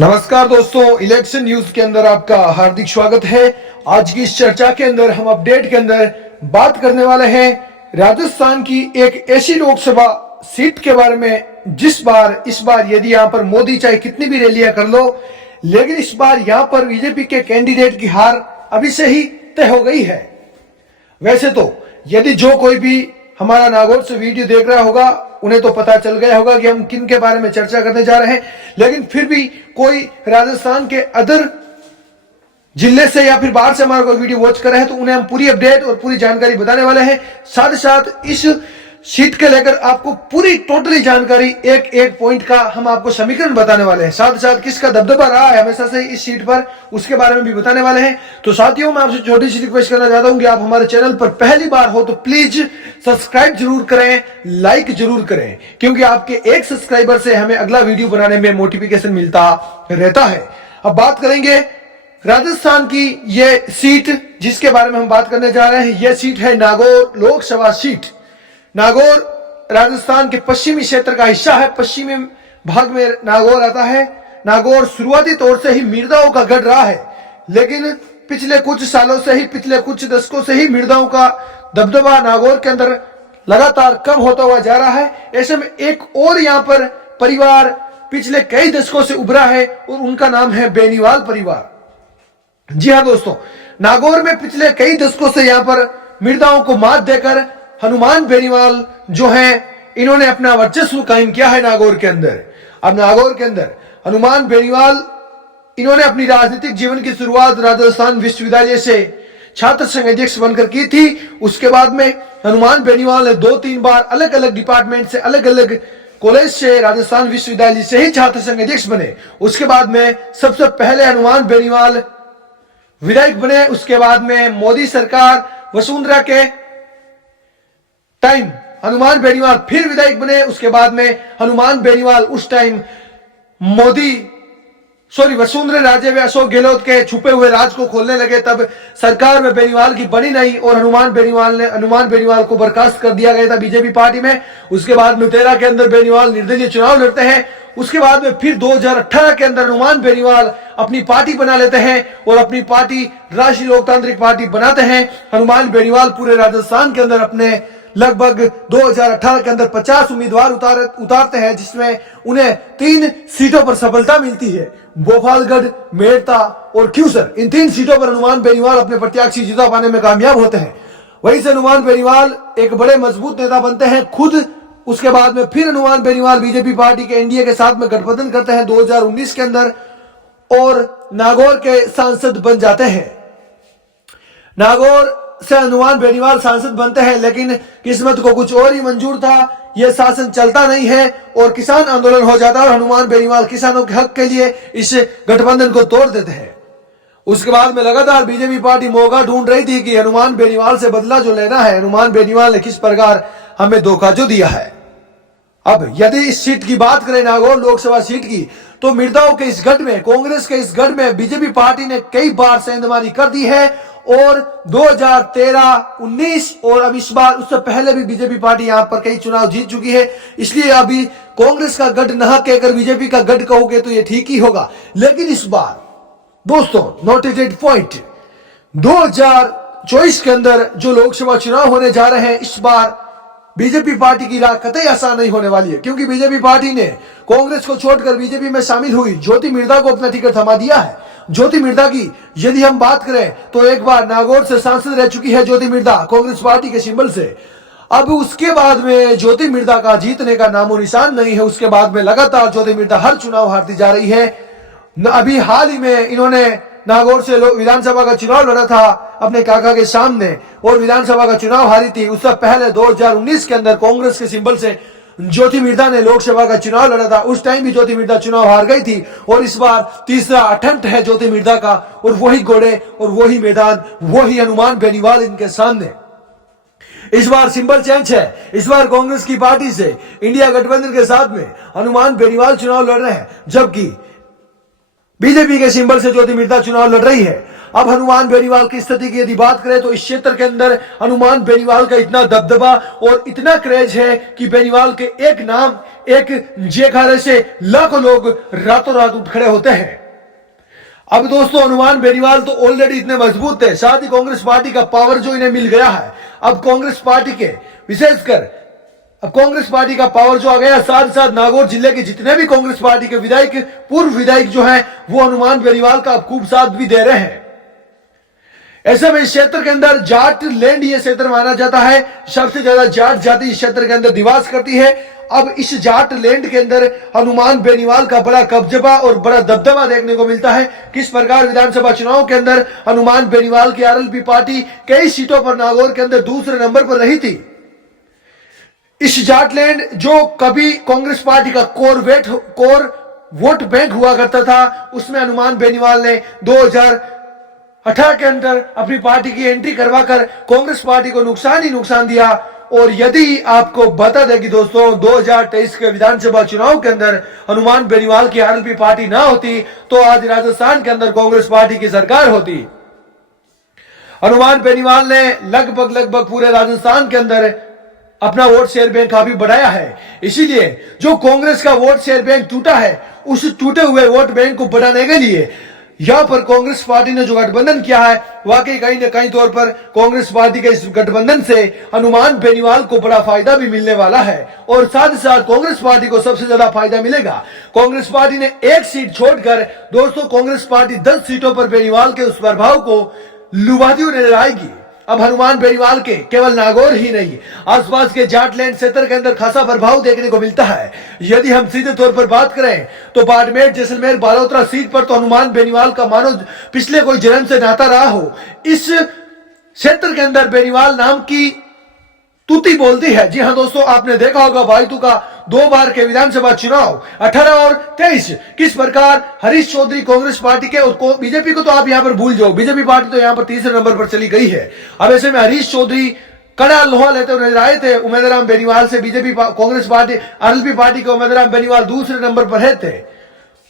नमस्कार दोस्तों, election news के अंदर आपका हार्दिक स्वागत है। आज की इस चर्चा के अंदर हम अपडेट के अंदर बात करने वाले हैं राजस्थान की एक ऐसी लोकसभा सीट के बारे में इस बार यदि यहां पर मोदी चाहे कितनी भी रैलियां कर लो, लेकिन इस बार यहां पर बीजेपी के कैंडिडेट की हार अभी से ही तय हो गई है। वैसे तो यदि जो कोई भी हमारा नागौर से वीडियो देख रहा होगा उन्हें तो पता चल गया होगा कि हम किन के बारे में चर्चा करने जा रहे हैं, लेकिन फिर भी कोई राजस्थान के अदर जिले से या फिर बाहर से हमारा कोई वीडियो वॉच कर रहे हैं तो उन्हें हम पूरी अपडेट और पूरी जानकारी बताने वाले हैं। साथ ही साथ इस सीट के लेकर आपको पूरी टोटली जानकारी एक एक पॉइंट का हम आपको समीकरण बताने वाले हैं। साथ ही साथ किसका दबदबा रहा है हमेशा से इस सीट पर उसके बारे में भी बताने वाले हैं। तो साथियों, मैं आपसे छोटी सी रिक्वेस्ट करना चाहता हूं कि आप हमारे चैनल पर पहली बार हो तो प्लीज सब्सक्राइब जरूर करें, लाइक जरूर करें, क्योंकि आपके एक सब्सक्राइबर से हमें अगला वीडियो बनाने में मोटिफिकेशन मिलता रहता है। अब बात करेंगे राजस्थान की ये सीट जिसके बारे में हम बात करने जा रहे हैं। यह सीट है नागौर लोकसभा सीट। नागौर राजस्थान के पश्चिमी क्षेत्र का हिस्सा है। पश्चिमी भाग में नागौर आता है। नागौर शुरुआती तौर से ही मिर्जाओं का गढ़ रहा है, लेकिन पिछले कुछ सालों से ही, पिछले कुछ दशकों से ही मिर्जाओं का दबदबा नागौर के अंदर लगातार कम होता हुआ जा रहा है। ऐसे में एक और यहाँ पर परिवार पिछले कई दशकों से उभरा है और उनका नाम है बेनीवाल परिवार। जी हाँ दोस्तों, नागौर में पिछले कई दशकों से यहाँ पर मिर्जाओं को मात देकर हनुमान बेनीवाल जो हैं इन्होंने अपना वर्चस्व कायम किया है नागौर के अंदर। अब नागौर के अंदर हनुमान बेनीवाल इन्होंने अपनी राजनीतिक जीवन की शुरुआत राजस्थान विश्वविद्यालय से छात्र संघ अध्यक्ष बनकर की थी। उसके बाद में हनुमान बेनीवाल ने 2-3 बार अलग अलग डिपार्टमेंट से, अलग अलग कॉलेज से, राजस्थान विश्वविद्यालय से ही छात्र संघ अध्यक्ष बने। उसके बाद में सबसे पहले हनुमान बेनीवाल विधायक बने। उसके बाद में मोदी सरकार वसुंधरा के टाइम हनुमान बेनीवाल फिर विधायक बने। उसके बाद में हनुमान बेनीवाल उस टाइम वसुंधरा राजे में अशोक गहलोत के छुपे हुए राज को खोलने लगे, तब सरकार में बेनीवाल की बनी नहीं और हनुमान बेनीवाल को बर्खास्त कर दिया गया था बीजेपी पार्टी में। उसके बाद में 13 के अंदर बेनीवाल निर्दलीय चुनाव लड़ते हैं। उसके बाद में फिर 2018 के अंदर हनुमान बेनीवाल अपनी पार्टी बना लेते हैं और अपनी पार्टी राष्ट्रीय लोकतांत्रिक पार्टी बनाते हैं। हनुमान बेनीवाल पूरे राजस्थान के अंदर अपने लगभग 2018 के अंदर 50 उम्मीदवार उतारते हैं, जिसमें उन्हें 3 सीटों पर सफलता मिलती है। भोपालगढ़, मेड़ता और क्यूसर, इन 3 सीटों पर हनुमान बेनीवाल अपने प्रत्याशी जिता पाने में कामयाब होते हैं। वहीं से हनुमान बेनीवाल एक बड़े मजबूत नेता बनते हैं खुद। उसके बाद में फिर हनुमान बेनीवाल बीजेपी पार्टी के एनडीए के साथ में गठबंधन करते हैं 2019 के अंदर और नागौर के सांसद बन जाते हैं। नागौर से हनुमान बेनीवाल सांसद बनते हैं, लेकिन किस्मत को कुछ और ही मंजूर था। यह शासन चलता नहीं है और किसान आंदोलन हो जाता है और हनुमान बेनीवाल किसानों के हक के लिए इस गठबंधन को तोड़ देते हैं। उसके बाद में लगातार बीजेपी पार्टी मौका ढूंढ रही थी कि हनुमान बेनीवाल से बदला जो लेना है, हनुमान बेनीवाल ने किस प्रकार हमें धोखा जो दिया है। अब यदि इस सीट की बात करें, नागौर लोकसभा सीट की, तो मिर्जाओं के इस गढ़ में, कांग्रेस के इस गढ़ में बीजेपी पार्टी ने कई बार सेंधमारी कर दी है और 2013, 19 और अब इस बार, उससे पहले भी बीजेपी पार्टी यहां पर कई चुनाव जीत चुकी है। इसलिए अभी कांग्रेस का गढ़ न कहकर बीजेपी का गढ़ कहोगे तो ये ठीक ही होगा। लेकिन इस बार दोस्तों, नोटेटेड पॉइंट, 2024 के अंदर जो लोकसभा चुनाव होने जा रहे हैं, इस बार बीजेपी पार्टी की राह कतई आसान नहीं होने वाली है, क्योंकि बीजेपी पार्टी ने कांग्रेस को छोड़कर बीजेपी में शामिल हुई ज्योति मिर्धा को अपना टिकट थमा दिया है। ज्योति मिर्धा की यदि हम बात करें तो एक बार नागौर से सांसद रह चुकी है ज्योति मिर्धा कांग्रेस पार्टी के सिंबल से। अब उसके बाद में ज्योति मिर्धा का जीतने का नामो निशान नहीं है। उसके बाद में लगातार ज्योति मिर्धा हर चुनाव हारती जा रही है। अभी हाल ही में इन्होंने नागौर से विधानसभा का चुनाव लड़ा था अपने काका के सामने और विधानसभा का चुनाव हारी थी। उससे पहले 2019 के अंदर कांग्रेस के सिंबल से ज्योति मिर्धा ने लोकसभा का चुनाव लड़ा था। उस टाइम भी ज्योति मिर्धा चुनाव हार गई थी और इस बार तीसरा अटेम्प्ट है ज्योति मिर्धा का और वही घोड़े और वही मैदान, वही हनुमान बेनीवाल इनके सामने। इस बार सिंबल चेंज है। इस बार कांग्रेस की पार्टी से इंडिया गठबंधन के साथ में हनुमान बेनीवाल चुनाव लड़ रहे हैं, जबकि बीजेपी के सिंबल से ज्योति मिर्धा चुनाव लड़ रही है। अब हनुमान बेनीवाल की स्थिति की यदि बात करें तो इस क्षेत्र के अंदर हनुमान बेनीवाल का इतना दबदबा और इतना क्रेज है कि बेनीवाल के एक नाम, एक जयकारे से लाखों लोग रातों रात उठ खड़े होते हैं। अब दोस्तों हनुमान बेनीवाल तो ऑलरेडी इतने मजबूत थे, साथ ही कांग्रेस पार्टी का पावर जो इन्हें मिल गया है, अब कांग्रेस पार्टी के विशेषकर अब कांग्रेस पार्टी का पावर जो आ गया, साथ साथ नागौर जिले के जितने भी कांग्रेस पार्टी के विधायक, पूर्व विधायक जो हैं, वो हनुमान बेनीवाल का खूब साथ भी दे रहे हैं। ऐसे में इस क्षेत्र के अंदर जाट लैंड ये क्षेत्र माना जाता है, सबसे ज्यादा जाट जाति इस क्षेत्र के अंदर निवास करती है। अब इस जाट लैंड के अंदर हनुमान बेनीवाल का बड़ा कब्जा और बड़ा दबदबा देखने को मिलता है। किस प्रकार विधानसभा चुनाव के अंदर हनुमान बेनीवाल की आरएलपी पार्टी कई सीटों पर नागौर के अंदर दूसरे नंबर पर रही थी। इस जाटलैंड जो कभी कांग्रेस पार्टी का कोर वोट बैंक हुआ करता था, उसमें हनुमान बेनीवाल ने 2018 के अंदर अपनी पार्टी की एंट्री करवाकर कांग्रेस पार्टी को नुकसान ही नुकसान दिया। और यदि आपको बता दें कि दोस्तों 2023 के विधानसभा चुनाव के अंदर हनुमान बेनीवाल की आरएलपी पार्टी ना होती तो आज राजस्थान के अंदर कांग्रेस पार्टी की सरकार होती। हनुमान बेनीवाल ने लगभग पूरे राजस्थान के अंदर अपना वोट शेयर बैंक काफी बढ़ाया है। इसीलिए जो कांग्रेस का वोट शेयर बैंक टूटा है, उस टूटे हुए वोट बैंक को बढ़ाने के लिए यहां पर कांग्रेस पार्टी ने जो गठबंधन किया है, वाकई कहीं न कहीं तौर पर कांग्रेस पार्टी के इस गठबंधन से हनुमान बेनीवाल को बड़ा फायदा भी मिलने वाला है और साथ ही साथ कांग्रेस पार्टी को सबसे ज्यादा फायदा मिलेगा। कांग्रेस पार्टी ने एक सीट छोड़कर दोस्तों कांग्रेस पार्टी 10 सीटों पर बेनीवाल के उस प्रभाव को लुभाती हुई नजर आएगी। अब हनुमान बेनीवाल के केवल नागौर ही नहीं, आसपास के जाटलैंड क्षेत्र के अंदर खासा प्रभाव देखने को मिलता है। यदि हम सीधे तौर पर बात करें तो बाड़मेर, जैसलमेर, बालोतरा सीट पर तो हनुमान बेनीवाल का मानो पिछले कोई जन्म से नाता रहा हो। इस क्षेत्र के अंदर बेनीवाल नाम की तूती बोलती है। जी हाँ दोस्तों, आपने देखा होगा भाईतू का 2 बार के विधानसभा चुनाव 18 और 23 किस प्रकार हरीश चौधरी कांग्रेस पार्टी के और बीजेपी को तो आप यहां पर भूल जाओ, बीजेपी पार्टी तो यहां पर तीसरे नंबर पर चली गई है। अब ऐसे में हरीश चौधरी कड़ा लोहा लेते हुए नजर आए थे उमेदवार बेनीवाल से। BJP Congress party RLP party के उम्मीदवार बेनीवाल दूसरे नंबर पर है थे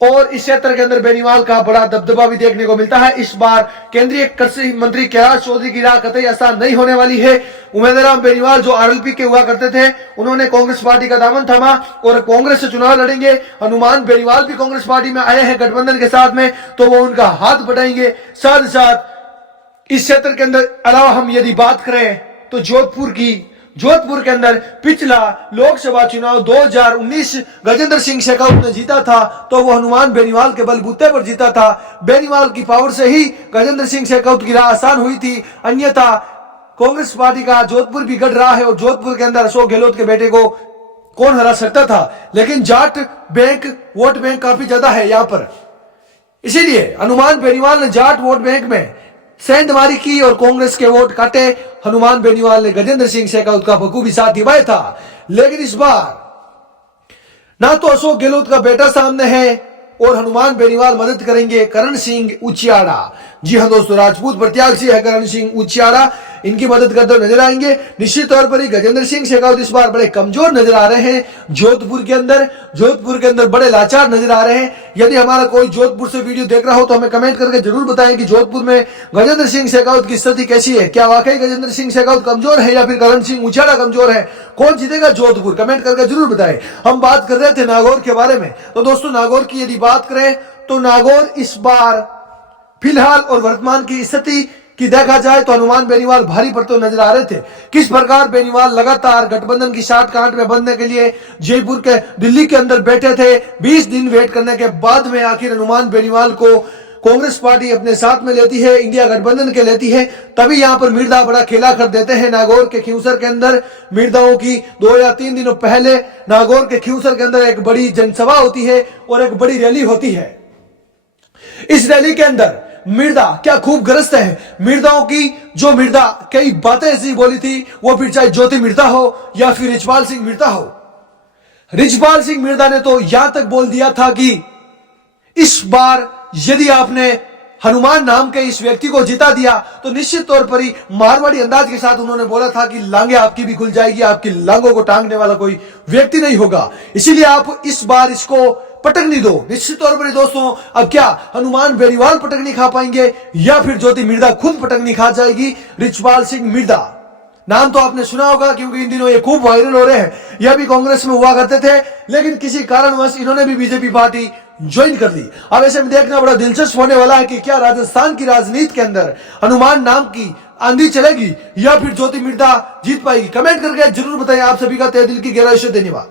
और इस क्षेत्र के अंदर बेनीवाल का बड़ा दबदबा भी देखने को मिलता है। इस बार केंद्रीय कृषि मंत्री कैलाश चौधरी की राह कतई आसान नहीं होने वाली है। उमेदवार बेनीवाल जो आरएलपी के हुआ करते थे, उन्होंने कांग्रेस पार्टी का दामन थामा और कांग्रेस से चुनाव लड़ेंगे। हनुमान बेनीवाल भी कांग्रेस पार्टी में आए हैं गठबंधन के साथ में, तो वो उनका हाथ बढ़ाएंगे। साथ ही साथ इस क्षेत्र के अंदर अलावा हम यदि बात करें तो जोधपुर के अंदर पिछला लोकसभा चुनाव 2019 गजेंद्र सिंह शेखावत ने जीता था, तो वो हनुमान बेनीवाल के बलबूते पर जीता था। बेनीवाल की पावर से ही गजेंद्र सिंह शेखावत की राह आसान हुई थी, अन्यथा कांग्रेस पार्टी का जोधपुर भी गढ़ रहा है और जोधपुर के अंदर अशोक गहलोत के बेटे को कौन हरा सकता था। लेकिन जाट बैंक वोट बैंक काफी ज्यादा है यहाँ पर, इसीलिए हनुमान बेनीवाल ने जाट वोट बैंक में सेंधमारी की और कांग्रेस के वोट काटे। हनुमान बेनीवाल ने गजेंद्र सिंह शेखावत का बखूबी साथ निभाया था। लेकिन इस बार ना तो अशोक गहलोत का बेटा सामने है और हनुमान बेनीवाल मदद करेंगे करण सिंह उचियाड़ा। जी हाँ दोस्तों, राजपूत प्रत्याशी है करण सिंह उचियाड़ा, इनकी मदद करते नजर आएंगे। निश्चित तौर पर ही गजेंद्र सिंह शेखावत इस बार बड़े कमजोर नजर आ रहे हैं। जोधपुर के अंदर बड़े लाचार नजर आ रहे हैं। यदि हमारा कोई जोधपुर से वीडियो देख रहा हो तो हमें कमेंट करके जरूर बताएं कि जोधपुर में गजेंद्र सिंह शेखावत की स्थिति कैसी है। क्या वाकई गजेंद्र सिंह शेखावत कमजोर है या फिर करण सिंह उचियाड़ा कमजोर है? कौन जीतेगा जोधपुर? कमेंट करके जरूर बताएं। हम बात कर रहे थे नागौर के बारे में, तो दोस्तों नागौर की यदि बात करें तो नागौर इस बार फिलहाल और वर्तमान की स्थिति की देखा जाए तो हनुमान बेनीवाल भारी पड़ते हुए नजर आ रहे थे। किस प्रकार बेनीवाल लगातार गठबंधन की साठ गांठ में बंधने के लिए जयपुर के दिल्ली के अंदर बैठे थे। 20 दिन वेट करने के बाद में आखिर हनुमान बेनीवाल को कांग्रेस पार्टी अपने साथ में लेती है, इंडिया गठबंधन के लेती है। तभी यहां पर मिर्दा बड़ा खेला कर देते हैं। नागौर के खियूसर के अंदर मिर्दाओं की 2 या 3 दिनों पहले नागौर के खियूसर के अंदर एक बड़ी जनसभा होती है और एक बड़ी रैली होती है। इस रैली के अंदर मिर्दा क्या खूब ग्रस्त है। मिर्दाओं की जो मिर्दा कई बातें ऐसी बोली थी, वो फिर चाहे ज्योति मिर्दा हो या फिर रिचपाल सिंह मिर्दा हो। रिचपाल सिंह मिर्दा ने तो यहां तक बोल दिया था कि इस बार यदि आपने हनुमान नाम के इस व्यक्ति को जिता दिया तो निश्चित तौर पर ही मारवाड़ी अंदाज के साथ उन्होंने बोला था कि लांगे आपकी भी खुल जाएगी, आपकी लांगों को टांगने वाला कोई व्यक्ति नहीं होगा। इसीलिए आप इस बार इसको पटकनी दो। निश्चित तौर पर दोस्तों अब क्या हनुमान बेनीवाल पटकनी खा पाएंगे या फिर ज्योति मिर्धा खुद पटकनी खा जाएगी रिचपाल सिंह मिर्धा? नाम तो आपने सुना होगा क्योंकि इन दिनों ये खूब वायरल हो रहे हैं। यह भी कांग्रेस में हुआ करते थे लेकिन किसी कारणवश इन्होंने भी बीजेपी पार्टी ज्वाइन कर ली। अब ऐसे में देखना बड़ा दिलचस्प होने वाला है कि क्या राजस्थान की राजनीति के अंदर हनुमान नाम की आंधी चलेगी या फिर ज्योति मिर्धा जीत पाएगी। कमेंट करके जरूर बताएं। आप सभी का तहे दिल की गहराई से धन्यवाद।